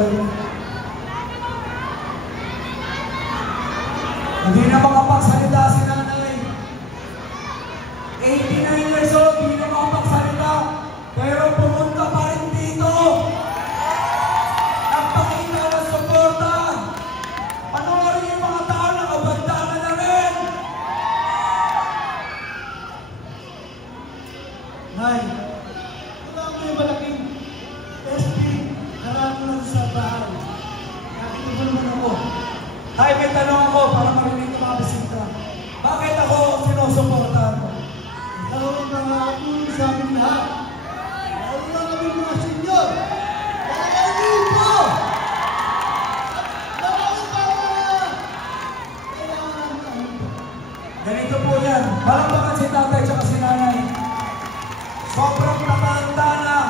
magaling. Hindi na makapagsalita si nanay. 89 years old, hindi na makapagsalita. Pero pumunta pa rin dito. Nagpakita ng suporta. Panoorin yung mga tao na kabagdanan na rin. Nay, wala mo yung malaking SP karami lang sa bahay. Nakita mo naman ako. Tay, may tanong ako para marinig ng mga bisita. Bakit ako sinusuportahan mo? Tanongin ka nga ako sa amin lahat. Lalo na kami mga senyor. Kaya dito! Ganito po yan. Palakpakan si tatay at si nanay. Sobrang tatanda na.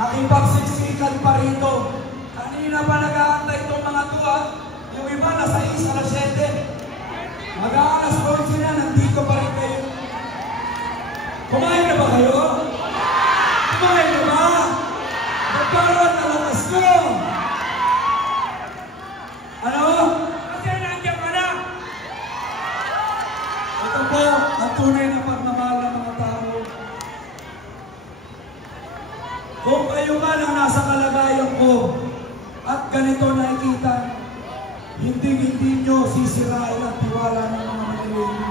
Nakipagsiksikan pa rito. Kanina pa nag-aantay itong mga tuwa. Yung iba nasa 6 alas 7. Mag-aalas 11 na, nandito pa rin kayo. Kumain na ba kayo? Kumain na ba? Magkaroon na lakas ko. Ano? Kasi nandiyan ka na. Ito po, ang tunay na pagmamahal ng mga tao. Kung kayo man ang nasa kalagayan ko at ganito nakikita, hindi nyo sisirain ang tiwala ng mga Manilenyo.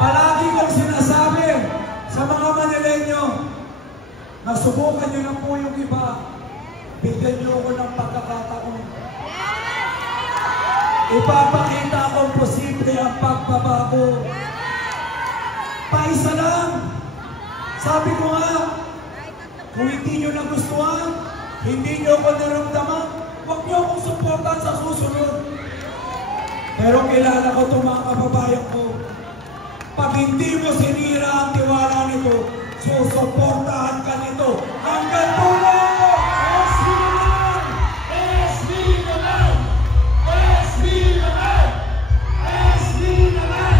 Palagi kong sinasabi sa mga Manilenyo, nasubukan nyo na po yung iba, bigyan nyo ako ng pagkakataon. Ipapakita akong posible ang pagbabago. Paisa lang. Sabi ko nga, kung hindi nyo nagustuhan, hindi nyo ako naramdaman, huwag niyo akong supportan sa susunod. Pero kilala ko itong mga kababayan ko. Pag hindi mo sinira ang tiwala nito, susuportahan ka nito hanggang dulo! SB naman! SB naman! SB naman! SB naman!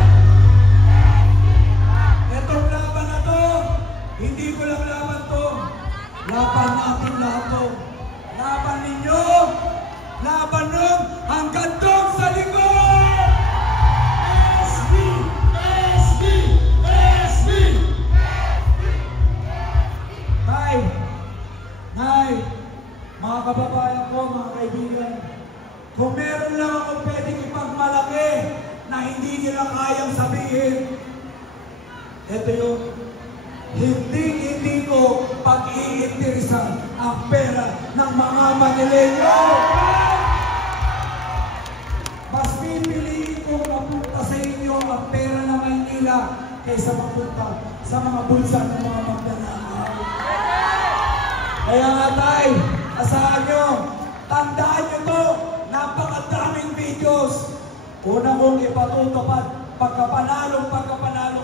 Itong laban na to, hindi ko lang laban to. Laban natin lahat to. Laban ninyo, laban nung hanggang doon sa likod! SB! SB! SB! Nay, mga kababayan ko, mga kaibigan, kung meron lang akong pwedeng ipagmalaki na hindi nila kayang sabihin, ito yun, hindi ko pag-iinteresan ang pera ng mga Manilenyo. Mas pipiliin ko mapunta sa inyo ang pera ng Maynila kaysa mapunta sa mga bulsa ng mga magnanakaw. Kaya nga tayo, asahan nyo, tandaan nyo to, napakadaming videos. Una kong ipatutupad, pagkapanalo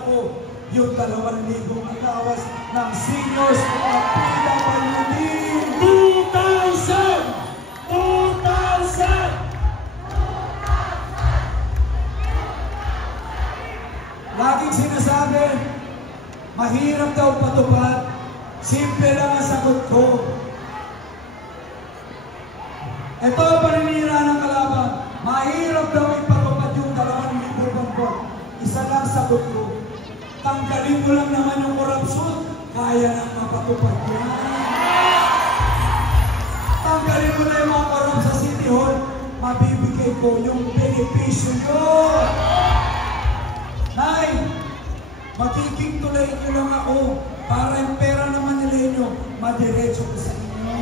ko, yung 2,000 alawas ng seniors at PWD. 2,000! 2,000! Laging sinasabi, mahirap daw patupad, simple lang ang sagot ko. Ito ang paninira ng kalaban, mahirap daw ipatupad yung 2,000 bangkot. Isa lang sagot ko. Tanggalin mo lang naman yung korupsyon, kaya nang mapatupad yan. Tanggalin mo na yung mga korup sa City Hall, mabibigay ko yung benepisyo nyo. Nay, magiging tulay nyo lang ako para yung pera naman nila nyo madiretso ko sa inyo.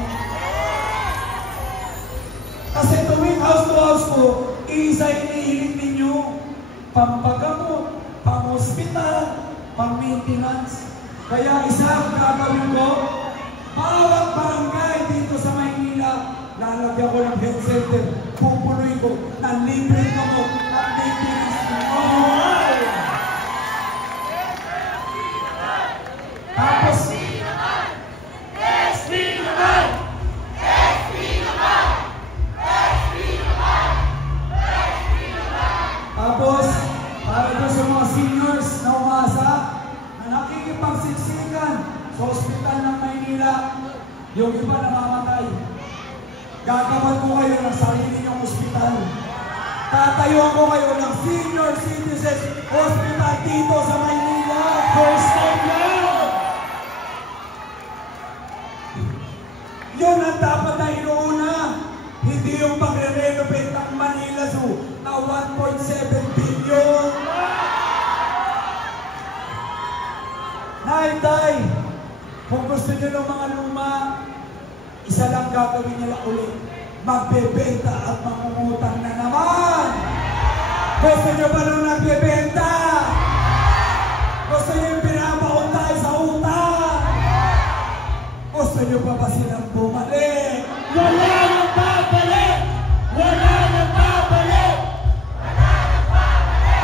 Kasi tuwing house to house ko, isa inihiling ninyo, pampagamot, pang-hospital, pang-maintenance. Kaya isa ang gagawin ko, bawat barangay dito sa Maynila, lalagyan ko ng health center, pupuloy ko ng libre gamot at maintenance. Tapos, tapos, para doon sa mga seniors na umasa, na nakikipagsiksikan sa ospital ng Maynila, yung iba namamatay. Gagawan ko kayo ng sarili niyong ospital. Tatayuan ko kayo ng senior citizens hospital dito sa Maynila. First time lang! Yun ang dapat na inuuna. Hindi yung pagre-renovate ng Manila Zoo na 1.7 billion. Nay, kung gusto nyo ng mga luma, isa lang gagawin nila ulit. Magbebenta at mangungutang na naman. Gusto nyo ba nung nagbebenta? Gusto nyo yung pinabaon tayo sa utang? Gusto nyo pa ba silang bumalik? Wala nang babalik! Wala nang babalik!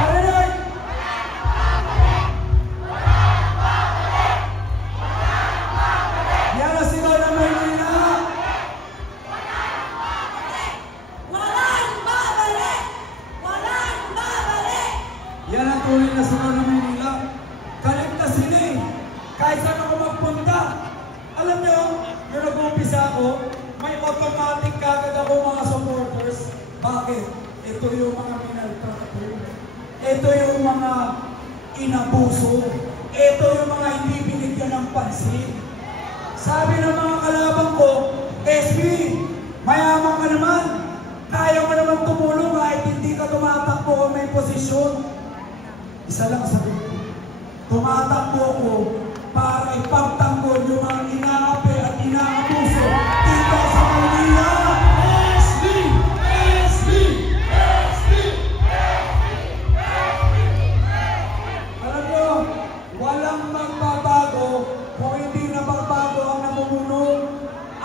Parinig! Yan ang sigaw ng Maynila! Walang babalik! Walang babalik! Yan ang tunay na sigaw ng Maynila. Connect na sila eh. Kahit saan ako magpunta. Alam nyo, yung nag-umpisa ako, may automatic kagad ako mga supporters. Bakit? Ito yung mga minaltrato. Ito yung mga inabuso. Ito yung mga hindi binigyan ng pansin. Sabi ng mga kalabang ko, SB, mayaman ka naman. Kaya mo naman tumulong kahit hindi ka tumatakbo kung may posisyon. Isa lang sabi ko, tumatakbo ko para ipagtanggol yung mga inaapi at inaabuso dito sa Maynila. SB! SB! SB! Alam nyo, walang magbabago kung hindi na magbago ang namumuno.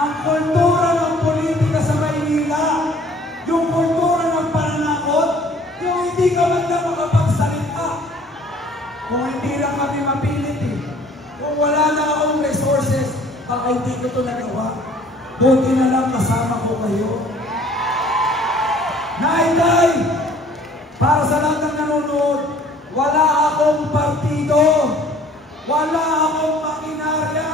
Ang kultura ng politika sa Maynila, yung kultura ng pananakot, yung hindi ka man na makapagsalita. Kung hindi lang kami mapilit eh. Kung wala na akong resources, baka hindi ko ito nagawa. Buti na lang kasama ko kayo. Nay, para sa lahat ng nanonood, wala akong partido. Wala akong makinarya.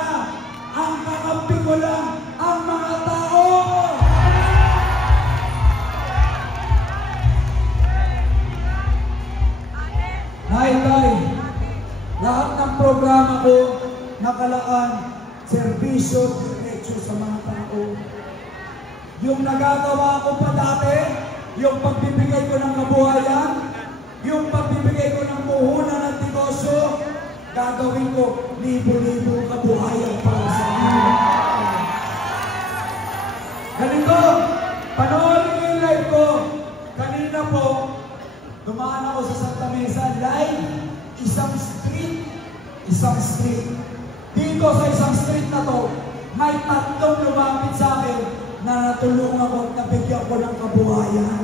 Ang kakampi ko lang ang mga tao. Nay, lahat ng programa ko nakalaan, serbisyo, diretso sa mga tao. Yung nagagawa ko pa dati, yung pagbibigay ko ng kabuhayan, yung pagbibigay ko ng puhunan ng negosyo, gagawin ko libo-libo kabuhayan para sa inyo. Ganito, panoorin niyo yung live ko. Kanina po, dumaan ako sa Santa Mesa, live, isang street. Dito sa isang street na to, may tatlong lumapit sa akin na natulungan ko at nabigyan ko ng kabuhayan.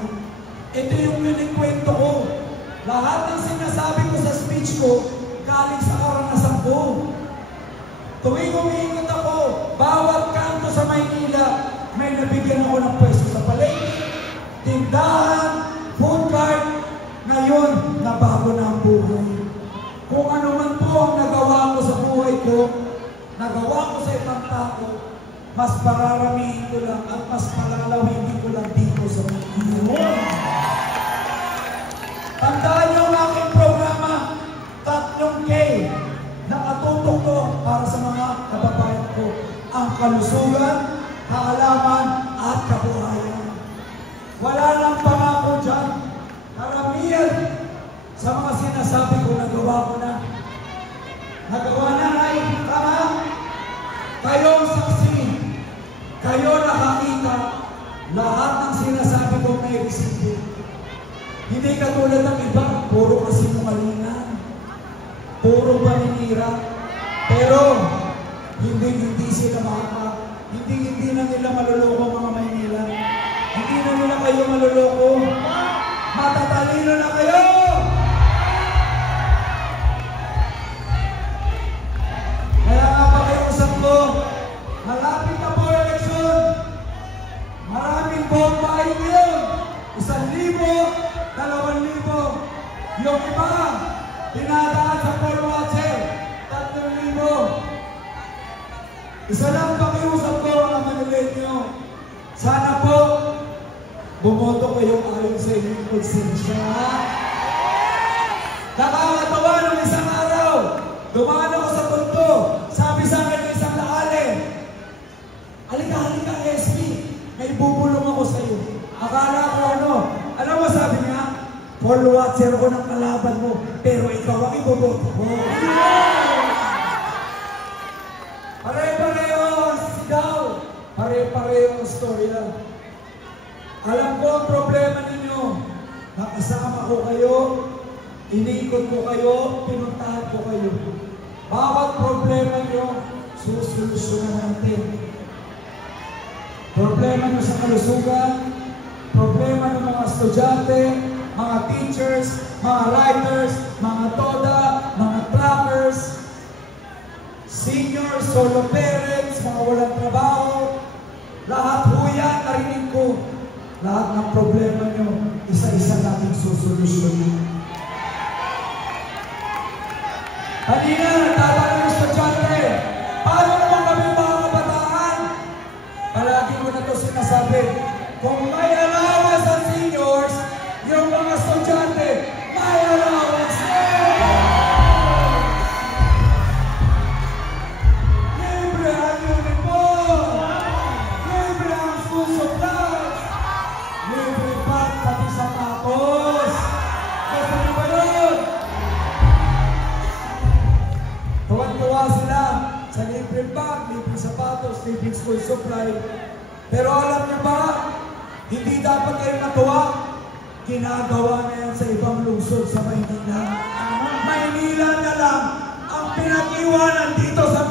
Ito yung kwento ko. Lahat ng sinasabi ko sa speech ko, galing sa karanasan ko. Tuwing umiikot ako, bawat kanto sa Maynila, may nabigyan ako ng pwesto sa palengke, tindahan, food cart. Ngayon, nabago na ang buhay. Kung ano man po ang nagawa ko sa buhay ko, nagawa ko sa ibang tao, mas pararamihin ko lang at mas palalawin ko lang dito sa Maynila. Tandaan niyo ang aking programa, 3K, nakatutok ko para sa mga kababayan ko. Ang kalusugan, kaalaman, at kabuhayan. Wala lang pangako dyan. Karamihan sa mga sinasabi ko, nagawa ko na. Nagawa na, ay, tama? Kayo ang saksi. Kayo nakakita. Lahat ng sinasabi ko may resibo. Hindi katulad ng iba, puro kasinungalingan. Puro paninira. Pero, hindi sila hindi na nila maluloko mga Maynila. Hindi na nila kayo maluloko. Matatalino na kayo! Kaya nga pakiusap ko, malapit na po ang eleksyon. Maraming bomba ay ngayon. 1,000, 2,000. Yung iba, dinadaan sa poll watcher, 3,000. Isa lang pakiusap ko mga manulit nyo. Sana po bumoto kayo ayon sa inyong konsensya. Nakakatawa nung isang araw, dumaan ako sa punto, sabi sa akin ng isang laali, halika, SB, may bubulong ako sa iyo. Akala ko ano, alam mo sabi niya, Paul watcher ko ng kalaban mo, pero ikaw ang iboboto ko. Pare-pareho ang sigaw, pare-pareho ang storya. Alam ko ang problema ninyo, nakasama ko kayo, inikot ko kayo, pinuntahan ko kayo. Bawat problema nyo, susolusyonan natin. Problema nyo sa kalusugan, problema ng mga estudyante, mga teachers, mga writers, mga toda, mga trackers, seniors, solo parents, mga walang trabaho, lahat po yan, narinig ko. Lahat ng problema nyo, isa-isa natin susolusyonin. Kanina, nagtatanong ng estudyante, paano naman kami mga kabataan? Palagi ko na ito sinasabi, kung may allowance ang seniors, yung mga estudyante, may allowance din! Libre ang uniform! Libre ang school supplies! Libre pati sapatos! Gusto niyo ba yun? Tuwan-tuwa sila sa libre bag, libre sapatos, libre school supply. Pero alam niyo ba, hindi dapat kayo natuwa. Ginagawa na yan sa ibang lungsod sa Maynila. Maynila na lang ang pinag-iwanan dito sa